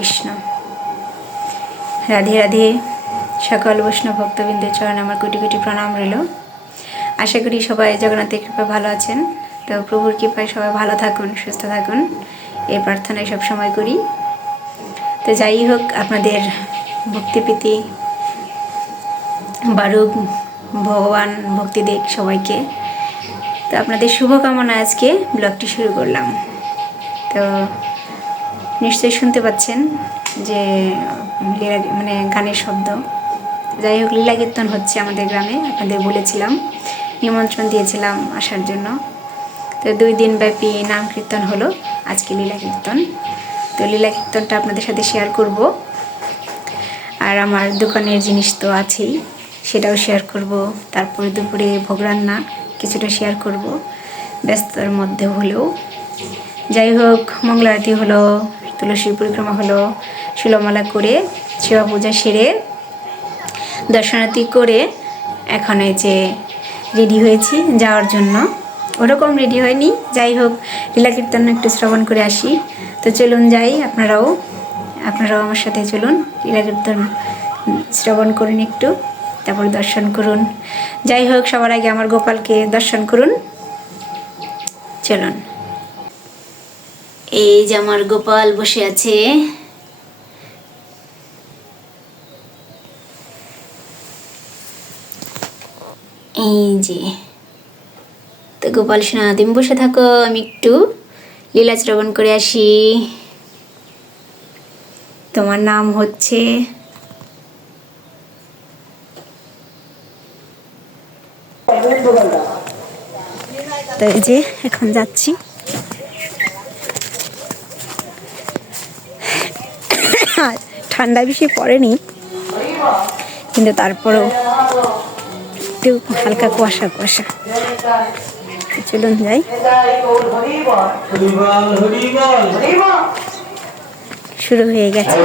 কৃষ্ণ। রাধে রাধে। সকল বৈষ্ণব ভক্তবৃন্দের চরণে আমার কোটি কোটি প্রণাম রইল। আশা করি সবাই জগন্নাথের কৃপায় ভালো আছেন। তো প্রভুর কৃপায় সবাই ভালো থাকুন, সুস্থ থাকুন, এই প্রার্থনায় সবসময় করি। তো যাই হোক, আপনাদের ভক্তিপ্রীতি বারুক, ভগবান ভক্তি দেখ সবাইকে। তো আপনাদের শুভকামনা আজকে ব্লগটি শুরু করলাম। তো নিশ্চয়ই শুনতে পাচ্ছেন যে মানে গানের শব্দ। যাই হোক, লীলা কীর্তন হচ্ছে আমাদের গ্রামে। আপনাদের বলেছিলাম, নিমন্ত্রণ দিয়েছিলাম আসার জন্য। তো 2 দিন ব্যাপী নাম কীর্তন হলো, আজকে লীলা কীর্তন। তো লীলা কীর্তনটা আপনাদের সাথে শেয়ার করব। আর আমার দোকানের জিনিস তো আছেই, সেটাও শেয়ার করব। তারপরে দুপুরে ভোগ রান্না কিছুটা শেয়ার করব, ব্যস্ততার মধ্যে হলেও। যাই হোক, মঙ্গল আরতি হলো, তুলসী পরিক্রমা হলো, শিলমালা করে সেবা পূজা সেরে দর্শনার্থী করে এখন এই যে রেডি হয়েছি যাওয়ার জন্য। ওরকম রেডি হয়নি, যাই হোক লীলা কীর্তন একটু শ্রবণ করে আসি। তো চলুন যাই, আপনারাও আমার সাথে চলুন, লীলা কীর্তন শ্রবণ করুন একটু, তারপর দর্শন করুন। যাই হোক, সবার আগে আমার গোপালকে দর্শন করুন। চলুন। এই যে আমার গোপাল বসে আছে। এই যে, তো গোপাল সোনা, তুমি বসে থাকো, আমি একটু লীলা শ্রবণ করে আসি। তোমার নাম হচ্ছে তো এই যে এখন যাচ্ছি। ঠান্ডা বেশি পড়েনি, কিন্তু তারপরেও একটু হালকা কুয়াশা কুয়াশা। চলুন যাই। শুরু হয়ে গেছে।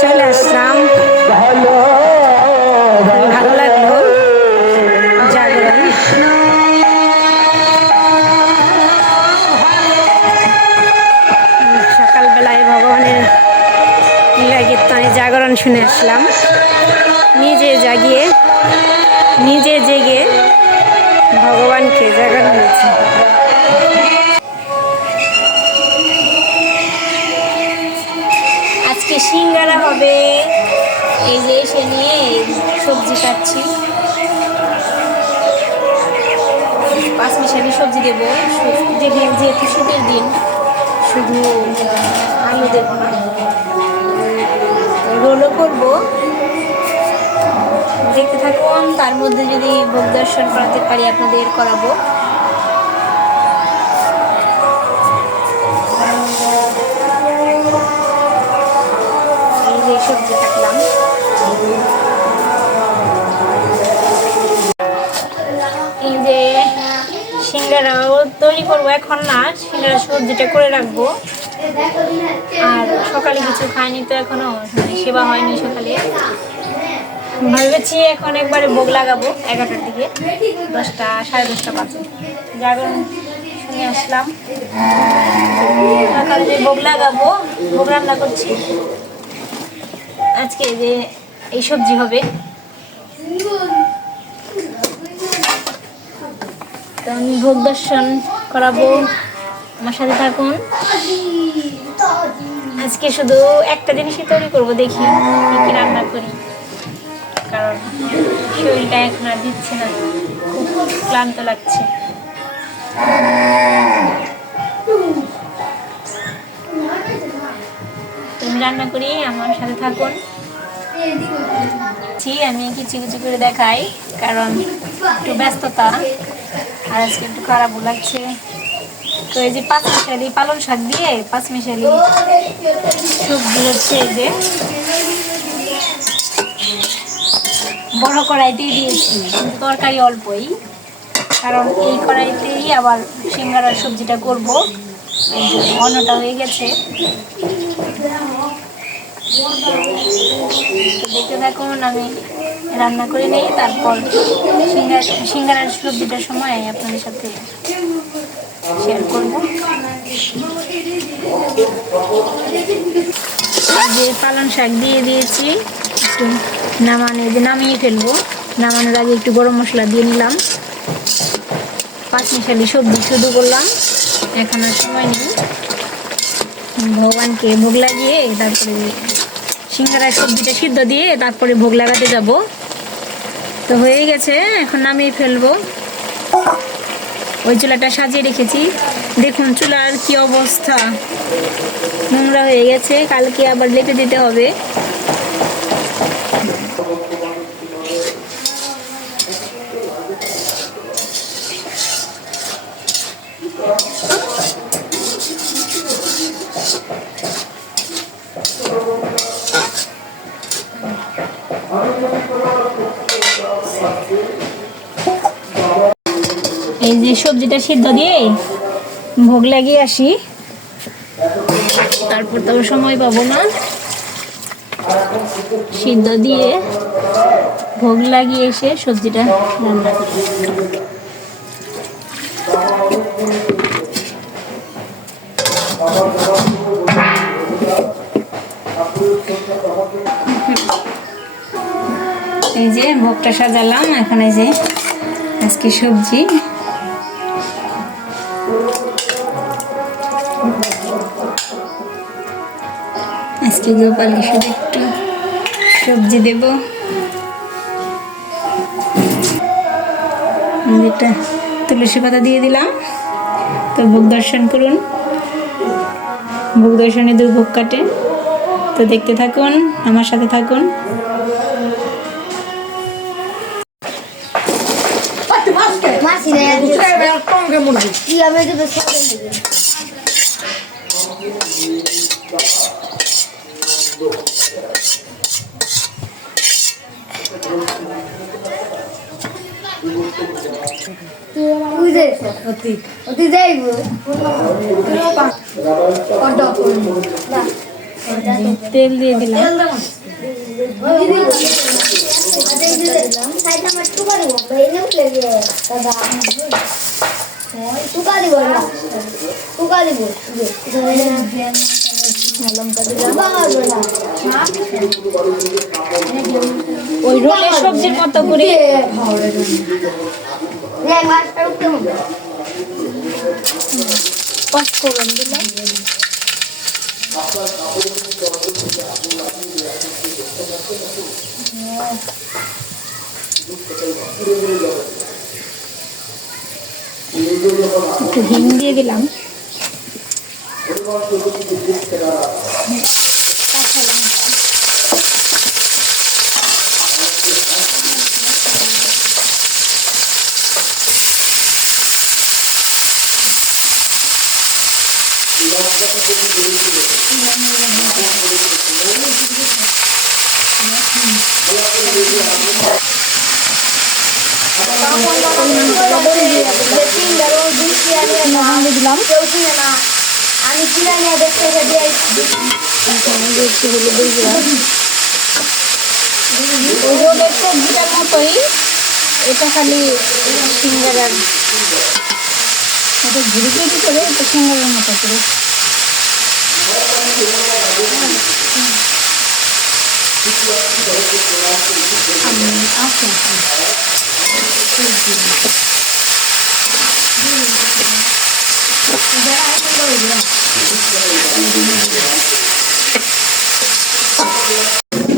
চলে আসলাম, ভালো লাগলো জাগরণ। সকালবেলায় ভগবানের লীলা কীর্তনে জাগরণ শুনে আসলাম। নিজে জাগিয়ে নিজে জেগে ভগবানকে জাগরণ দিয়েছে। আজকে সিঙ্গারা হবে। এই যে এসে নিয়ে সবজি কাটছি, 5 মিশালি সবজি দেবো। যেহেতু শীতের দিন, শুধু আলু দেবো না, রোলও করবো। দেখতে থাকুন, তার মধ্যে যদি ভোগ দর্শন করাতে পারি আপনাদের করাবো। এই যে সবজি কাটলাম। এই যে সিঙ্গারাও তৈরি করবো, এখন না, সিঙ্গারা সবজিটা করে রাখবো। আর সকালে কিছু খাইনি তো, এখনো সেবা হয়নি সকালে। ভেবেছি এখন একবারে ভোগ লাগাবো 11টার দিকে, 10টা 10:30 বাজে। জাগরণ শুনে নিয়ে আসলাম। সকালে যে ভোগ লাগাবো, ভোগ রান্না করছি আজকে। যে এই সবজি হবে, তো আমি ভোগ দর্শন করাবো, আমার সাথে থাকুন। আজকে শুধু একটা জিনিসই তৈরি করবো, দেখি কি কি রান্না করি, কারণ শরীরটা এখন আর দিচ্ছে না, খুব ক্লান্ত লাগছে। তুমি রান্না করি, আমার সাথে থাকুন। আমি কিছু কিছু করে দেখাই, কারণ একটু ব্যস্ততা আর আজকে একটু খারাপও লাগছে। তো এই যে 5 মিশালি পালং শাক দিয়ে 5 মিশালি সবজি হচ্ছে, এই যে বড় কড়াইতেই দিয়েছি, কিন্তু তরকারি অল্পই, কারণ এই কড়াইতেই আবার সিঙ্গারার সবজিটা করবো। এই যে অন্যটা হয়ে গেছে, দেখতে থাকুন। আমি রান্না করে নিই, তারপর সিঙ্গারার সবজিটার সময় আপনাদের সাথে শেয়ার করব। যে পালং শাক দিয়ে দিয়েছি, একটু নামিয়ে ফেলবো। নামানোর আগে একটু গরম মশলা দিয়ে নিলাম। 5 মিশালি সবজি শুধু করলাম, এখন আর সময় নেই। ভগবানকে ভোগ লাগিয়ে তারপরে সিঙ্গারার সবজিটা সিদ্ধ দিয়ে তারপরে ভোগ লাগাতে যাব। তো হয়ে গেছে, এখন নামিয়ে ফেলবো। ওই চুলাটা সাজিয়ে রেখেছি, দেখুন চুলার কি অবস্থা, নোংরা হয়ে গেছে, কালকে আবার লেপে দিতে হবে। এই যে সবজিটা সিদ্ধ দিয়ে ভোগ লাগিয়ে আসি, তারপর তো সময় পাবো না। সিদ্ধ দিয়ে ভোগ লাগিয়ে এসে সবজিটা রান্না করি। এই যে ভোগটা সাজালাম, এখন এই যে আজকে সবজি, আজকে গোপালকে শুধু একটু সবজি দেব। একটা তুলসী পাতা দিয়ে দিলাম। তো ভোগ দর্শন করুন, ভোগ দর্শনে 2 ভোগ কাটে। তো দেখতে থাকুন, আমার সাথে থাকুন। তেল দিয়ে দিলাম। ওই রোলের সবজির মতো করে পাঁচফোড়ন দিলাম। একটু হিং দিয়ে দিলাম। আমি চিরাই দেখতে রোলের সবজিটার মতোই, এটা খালি সিঙ্গারার এটা ঘুরে ঘুরে করে এটা সিঙ্গারের মতো করে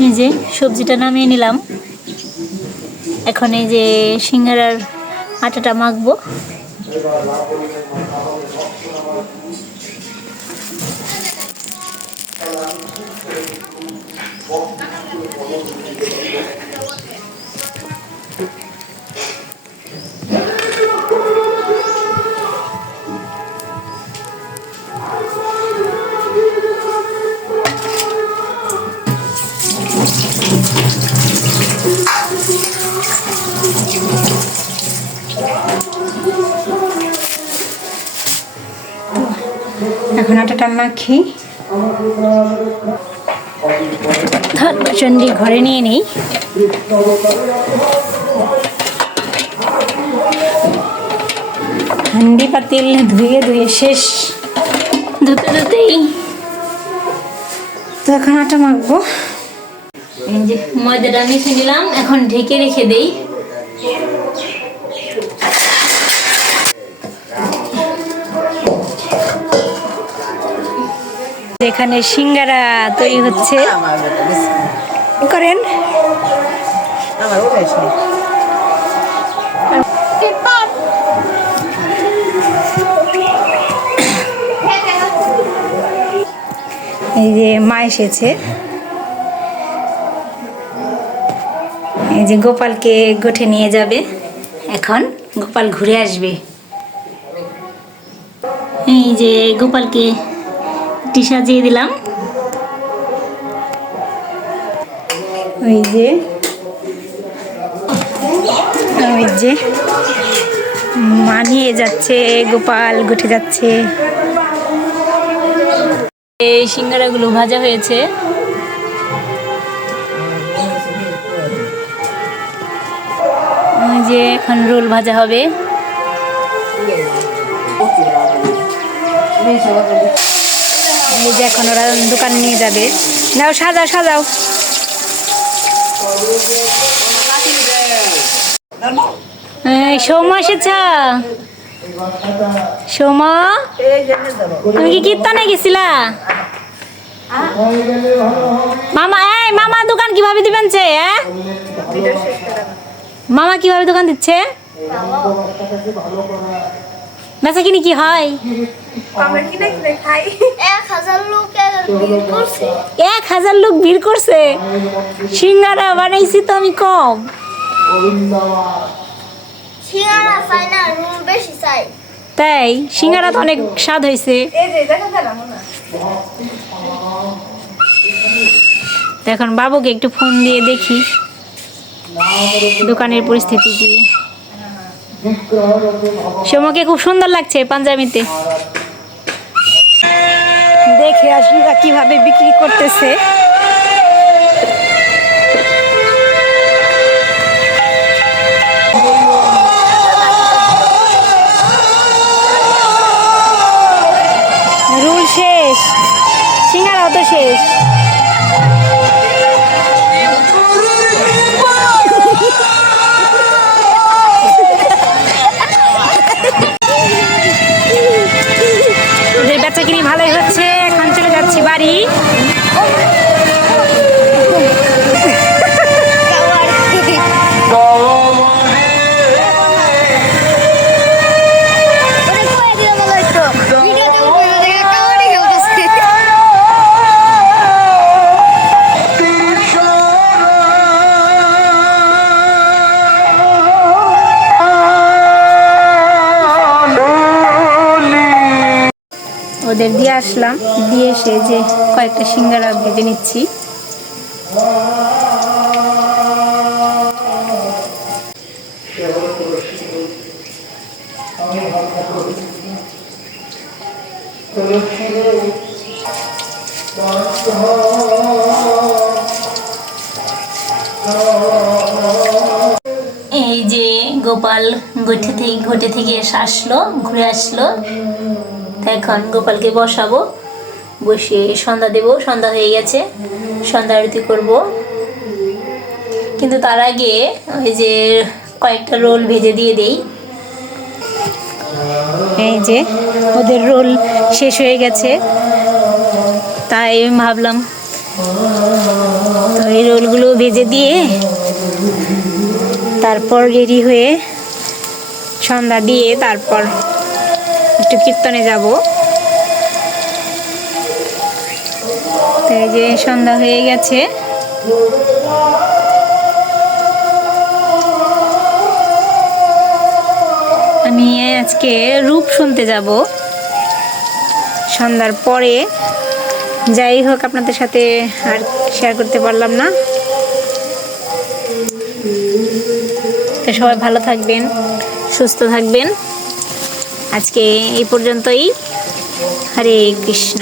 এই যে সবজিটা নামিয়ে নিলাম। এখন এই যে সিঙ্গারার আটাটা মাখবো। এখন আটাটা মাখি চন্ডি ঘরে নিয়ে নেই। হান্ডি পাতিল ধুয়ে ধুয়ে শেষ, ধুতে ধুতেই তো এখন আটা মাখবো। এই যে ময়দাটা মিশিয়ে নিলাম, এখন ঢেকে রেখে দেই। এখানে সিঙ্গারা তৈরি হচ্ছে, করেন। এই যে মা এসেছে, এই যে গোপালকে গোঠে নিয়ে যাবে। এখন গোপাল ঘুরে আসবে। এই যে গোপালকে টি সাজিয়ে দিলাম। ওই যে মানিয়ে যাচ্ছে, গোপাল ঘুটে যাচ্ছে। এই সিঙ্গারাগুলো ভাজা হয়েছে। ওই যে এখন রোল ভাজা হবে। এই যে এখন ওরা দোকানে নিয়ে যাবে। নাও সাজাও সাজাও। সৌমা এসেছ? সৌমা, তুমি কি কীর্তনে গেছিলা? মামা, এই মামা দোকান কিভাবে দিবেন? মামা কিভাবে দোকান দিচ্ছে? বেচা কিনি কি হয়? 1000 লোক ভিড় করছে। সিঙ্গারা বানাইছি তো আমি কম। তাই সিঙ্গারা তো অনেক স্বাদ হয়েছে। এখন বাবুকে একটু ফোন দিয়ে দেখি দোকানের পরিস্থিতি কি। সোমাকে খুব সুন্দর লাগছে পাঞ্জাবিতে। দেখে আসি কিভাবে বিক্রি করতেছে। রুল শেষ, সিঙ্গারাও তো শেষ। বেচাকিনি ভালোই হচ্ছে। এখন চলে যাচ্ছি বাড়ি। ওদের দিয়ে আসলাম, দিয়ে এসে যে কয়েকটা সিঙ্গারা ভেজে নিচ্ছি। এই যে গোপাল ঘটে থেকে এসে আসলো, ঘুরে আসলো। তো এখন গোপালকে বসাবো, বসিয়ে সন্ধ্যা দেব। সন্ধ্যা হয়ে গেছে, সন্ধ্যা আরতি করব। কিন্তু তার আগে ওই যে কয়েকটা রোল ভেজে দিয়ে দেই। এই যে ওদের রোল শেষ হয়ে গেছে, তাই ভাবলাম তো এই রোলগুলো ভেজে দিয়ে তারপর রেডি হয়ে সন্ধ্যা দিয়ে তারপর একটু কীর্তনে যাব। তো এই যে সন্ধ্যা হয়ে গেছে, আমি আজকে রূপ শুনতে যাব সন্ধ্যার পরে। যাই হোক, আপনাদের সাথে আর শেয়ার করতে পারলাম না। তো সবাই ভালো থাকবেন, সুস্থ থাকবেন। আজকে এই পর্যন্তই। হরে কৃষ্ণ।